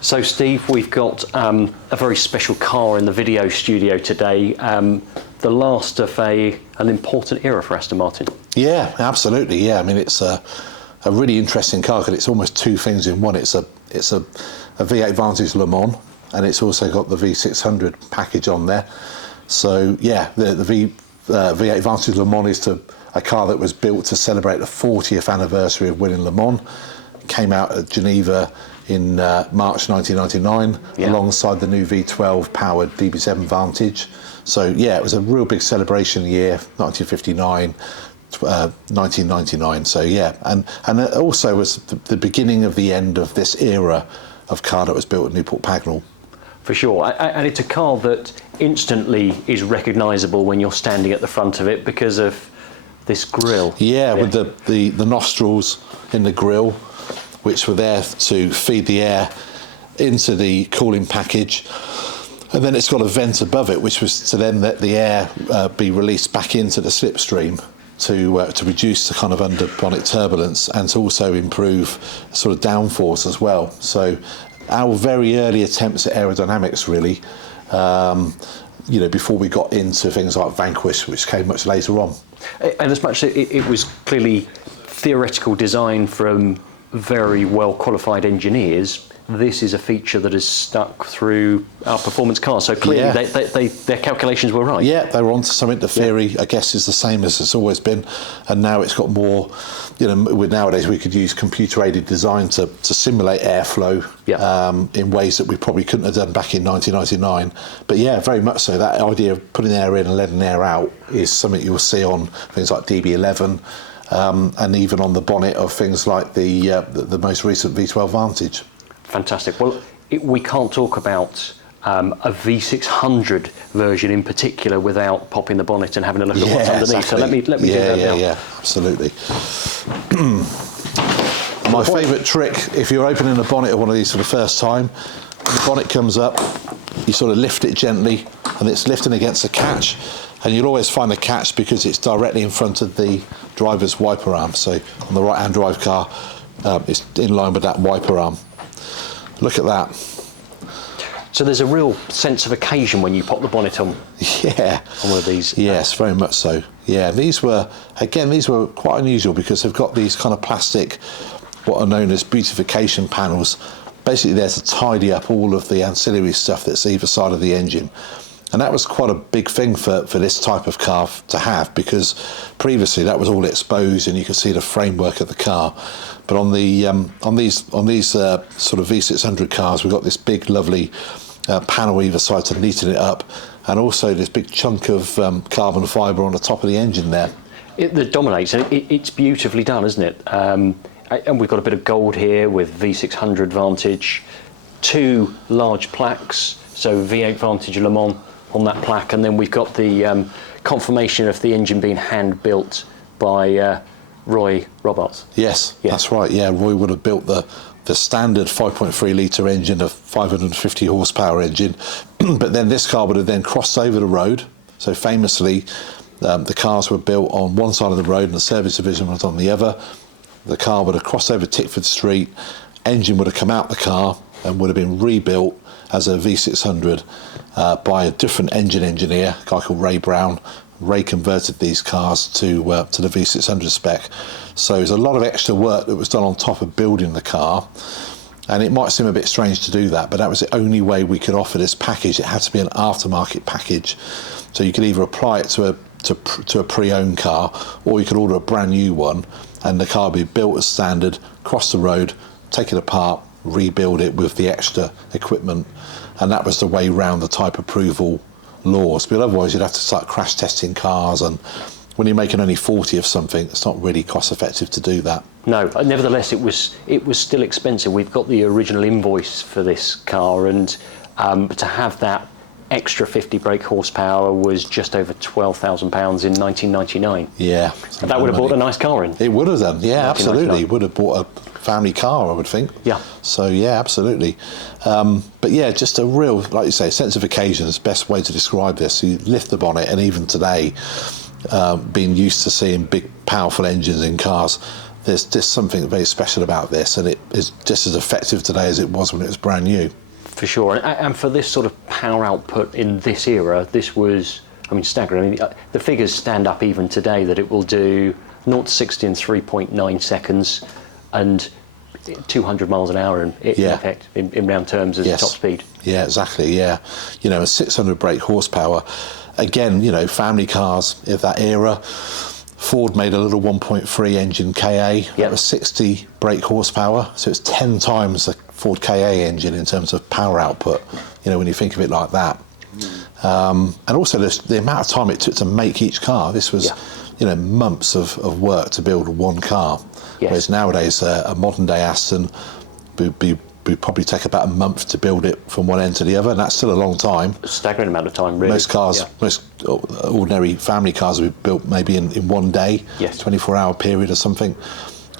So Steve, we've got a very special car in the video studio today, the last of an important era for Aston Martin. Yeah, absolutely. Yeah, I mean it's a really interesting car because it's almost two things in one. It's a V8 Vantage Le Mans, and it's also got the V600 package on there. So yeah, the V8 Vantage Le Mans is a car that was built to celebrate the 40th anniversary of winning Le Mans. Came out at Geneva in March 1999, alongside the new V12 powered DB7 Vantage. So yeah, it was a real big celebration year, 1959, 1999. So yeah, and it also was the beginning of the end of this era of car that was built at Newport Pagnell. For sure, and it's a car that instantly is recognisable when you're standing at the front of it because of this grille. Yeah, with the nostrils in the grille, which were there to feed the air into the cooling package. And then it's got a vent above it, which was to then let the air be released back into the slipstream to reduce the kind of under bonnet turbulence and to also improve sort of downforce as well. So our very early attempts at aerodynamics really, before we got into things like Vanquish, which came much later on. And as much as it was clearly theoretical design from very well qualified engineers, this is a feature that has stuck through our performance cars. So clearly their calculations were right. Yeah, they were onto something. The theory, I guess, is the same as it's always been, and now it's got more. Nowadays we could use computer-aided design to simulate airflow in ways that we probably couldn't have done back in 1999. But yeah, very much so. That idea of putting air in and letting air out is something you'll see on things like DB11. And even on the bonnet of things like the most recent V12 Vantage. Fantastic. Well, we can't talk about a V600 version in particular without popping the bonnet and having a look at what's underneath. Exactly. So let me do that now. Yeah, absolutely. My favourite trick, if you're opening the bonnet of one of these for the first time, the bonnet comes up, you sort of lift it gently, and it's lifting against the catch. And you'll always find the catch because it's directly in front of the driver's wiper arm. So on the right-hand drive car, it's in line with that wiper arm. Look at that. So there's a real sense of occasion when you pop the bonnet on. Yeah. On one of these. Yes, very much so. Yeah, these were quite unusual because they've got these kind of plastic, what are known as beautification panels, basically there to tidy up all of the ancillary stuff that's either side of the engine. And that was quite a big thing for this type of car to have, because previously that was all exposed and you could see the framework of the car. But on these sort of V600 cars, we've got this big, lovely panel either side to neaten it up, and also this big chunk of carbon fibre on the top of the engine there. That dominates, and it's beautifully done, isn't it? And we've got a bit of gold here with V600 Vantage, two large plaques, so V8 Vantage Le Mans on that plaque, and then we've got the confirmation of the engine being hand-built by Roy Robarts. Yes, that's right. Yeah, Roy would have built the standard 5.3 litre engine, a 550 horsepower engine, but then this car would have then crossed over the road. So famously, the cars were built on one side of the road and the service division was on the other. The car would have crossed over Tickford Street, engine would have come out the car and would have been rebuilt as a V600 by a different engine engineer, a guy called Ray Brown. Ray converted these cars to the V600 spec. So there's a lot of extra work that was done on top of building the car. And it might seem a bit strange to do that, but that was the only way we could offer this package. It had to be an aftermarket package. So you could either apply it to a pre-owned car, or you could order a brand new one, and the car would be built as standard, cross the road, take it apart, rebuild it with the extra equipment. And that was the way round the type approval laws. But otherwise you'd have to start crash testing cars, and when you're making only 40 of something, it's not really cost effective to do that. No, nevertheless it was still expensive. We've got the original invoice for this car, and to have that extra 50 brake horsepower was just over £12,000 in 1999. Yeah. That would have bought a nice car in. It would have done, yeah, absolutely. It would have bought a family car, I would think. Yeah. So, yeah, absolutely. But, yeah, just a real, like you say, sense of occasion is the best way to describe this. You lift the bonnet, and even today, being used to seeing big, powerful engines in cars, there's just something very special about this, and it is just as effective today as it was when it was brand new. For sure, and for this sort of power output in this era, this was, I mean, staggering. I mean, the figures stand up even today that it will do 0 to 60 in 3.9 seconds and 200 miles an hour in effect, in round terms, as top speed. Yeah, exactly, yeah. You know, a 600 brake horsepower. Again, you know, family cars of that era. Ford made a little 1.3 engine KA. That was 60 brake horsepower, so it's 10 times the Ford KA engine in terms of power output, you know, when you think of it like that. And also the amount of time it took to make each car. This was, you know, months of work to build one car. Whereas nowadays, a modern day Aston would probably take about a month to build it from one end to the other, and that's still a long time. A staggering amount of time, really. Most cars, most ordinary family cars will be built maybe in one day, 24-hour period or something.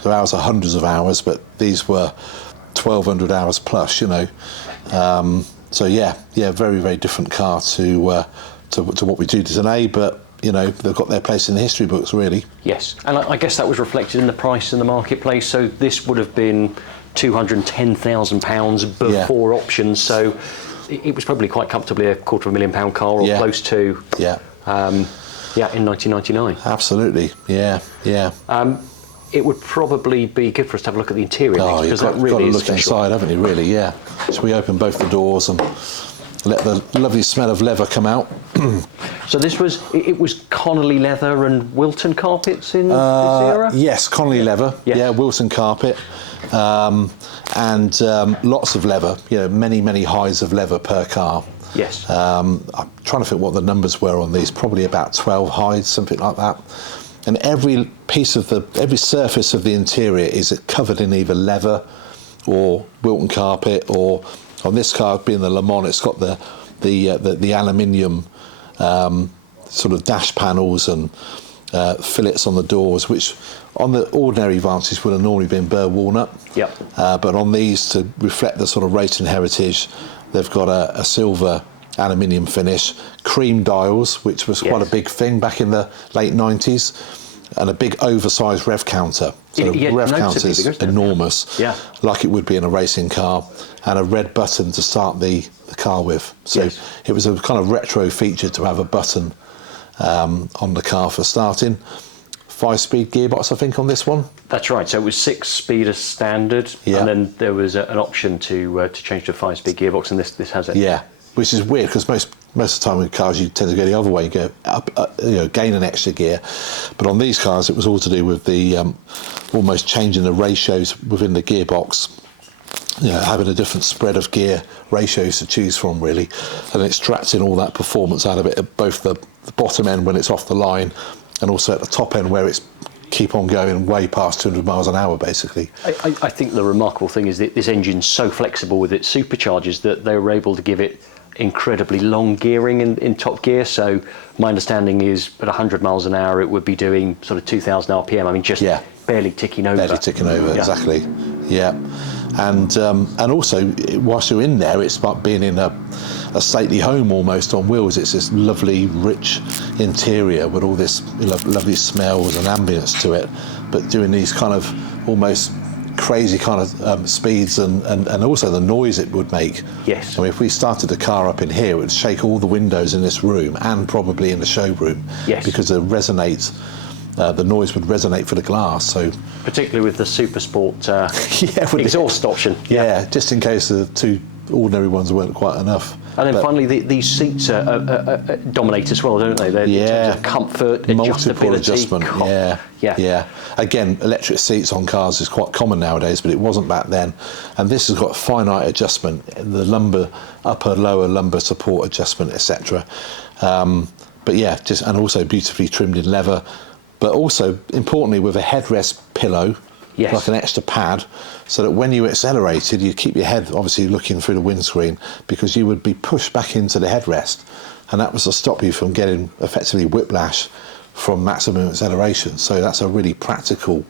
So ours are hundreds of hours, but these were 1,200 hours plus, you know. So very, very different car to what we do today, but you know, they've got their place in the history books, really. Yes, and I guess that was reflected in the price in the marketplace. So this would have been £210,000 before options. So it was probably quite comfortably a £250,000 car, or close to. In 1999. Absolutely. Yeah. It would probably be good for us to have a look at the interior next, because that really is special. You've got to look inside, haven't you? Really, yeah. So we open both the doors and let the lovely smell of leather come out. So this was, it was Connolly leather and Wilton carpets in this era? Yes, Connolly leather, Wilton carpet, and lots of leather, you know, many hides of leather per car. Yes. I'm trying to think what the numbers were on these, probably about 12 hides, something like that. And every surface of the interior is covered in either leather or Wilton carpet, or on this car, being the Le Mans, it's got the aluminium sort of dash panels and fillets on the doors, which on the ordinary Vantage would have normally been burr walnut. But on these, to reflect the sort of racing heritage, they've got a silver aluminium finish, cream dials, which was quite a big thing back in the late 90s, and a big oversized rev counter. So the rev counter is enormous, like it would be in a racing car, and a red button to start the car with. So it was a kind of retro feature to have a button on the car for starting. 5-speed gearbox, I think, on this one. That's right. So it was 6-speed as standard, and then there was an option to change to a 5-speed gearbox, and this has it. Yeah, which is weird, because most of the time with cars you tend to go the other way, you go up, gain an extra gear. But on these cars, it was all to do with the almost changing the ratios within the gearbox. You know, having a different spread of gear ratios to choose from, really, and extracting all that performance out of it at both the bottom end when it's off the line, and also at the top end where it's keep on going way past 200 miles an hour, basically. I think the remarkable thing is that this engine's so flexible with its superchargers that they were able to give it incredibly long gearing in top gear. So my understanding is at 100 miles an hour it would be doing sort of 2,000 RPM. I mean, just barely ticking over. Barely ticking over, exactly. Yeah. And also, whilst you're in there, it's like being in a stately home almost on wheels. It's this lovely, rich interior with all this lovely smells and ambience to it, but doing these kind of almost crazy kind of speeds and also the noise it would make. Yes. I mean, if we started the car up in here, it would shake all the windows in this room and probably in the showroom. Yes. Because it resonates. The noise would resonate for the glass. So particularly with the Super Sport exhaust option. Yeah, just in case the two ordinary ones weren't quite enough. And then finally, these seats dominate as well, don't they? They're in terms of comfort, multiple adjustment. Yeah. Again, electric seats on cars is quite common nowadays, but it wasn't back then. And this has got finite adjustment, the lumbar, upper, lower lumbar support adjustment, etc. But yeah, and also beautifully trimmed in leather. But also, importantly, with a headrest pillow, like an extra pad, so that when you accelerated, you keep your head obviously looking through the windscreen, because you would be pushed back into the headrest, and that was to stop you from getting effectively whiplash from maximum acceleration. So that's a really practical,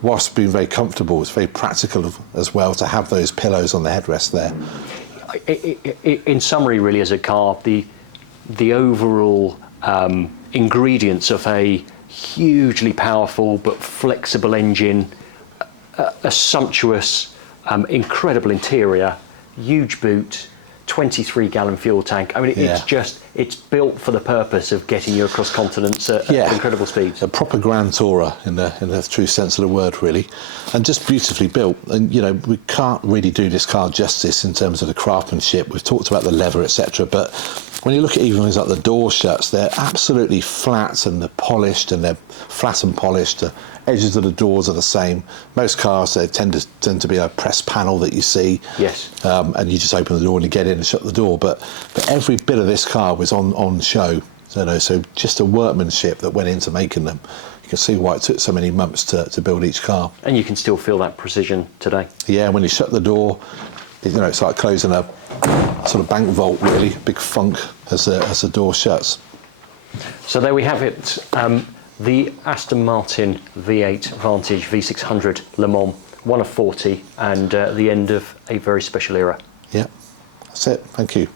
whilst being very comfortable, it's very practical as well to have those pillows on the headrest there. In summary, really, as a car, the overall ingredients of a hugely powerful but flexible engine, a sumptuous, incredible interior, huge boot, 23-gallon fuel tank. I mean, it's built for the purpose of getting you across continents at incredible speeds. A proper Grand Tourer in the true sense of the word, really, and just beautifully built. And you know, we can't really do this car justice in terms of the craftsmanship. We've talked about the leather, etc. But when you look at even things like the door shuts, they're absolutely flat and they're polished, and they're flat and polished. The edges of the doors are the same. Most cars, they tend to be a press panel that you see. Yes. And you just open the door and you get in and shut the door. But every bit of this car was on show. So just a workmanship that went into making them. You can see why it took so many months to build each car. And you can still feel that precision today. Yeah, when you shut the door, you know, it's like closing a sort of bank vault, really. Big funk as the door shuts. So there we have it. The Aston Martin V8 Vantage V600 Le Mans, one of 40, and the end of a very special era. Yeah, that's it. Thank you.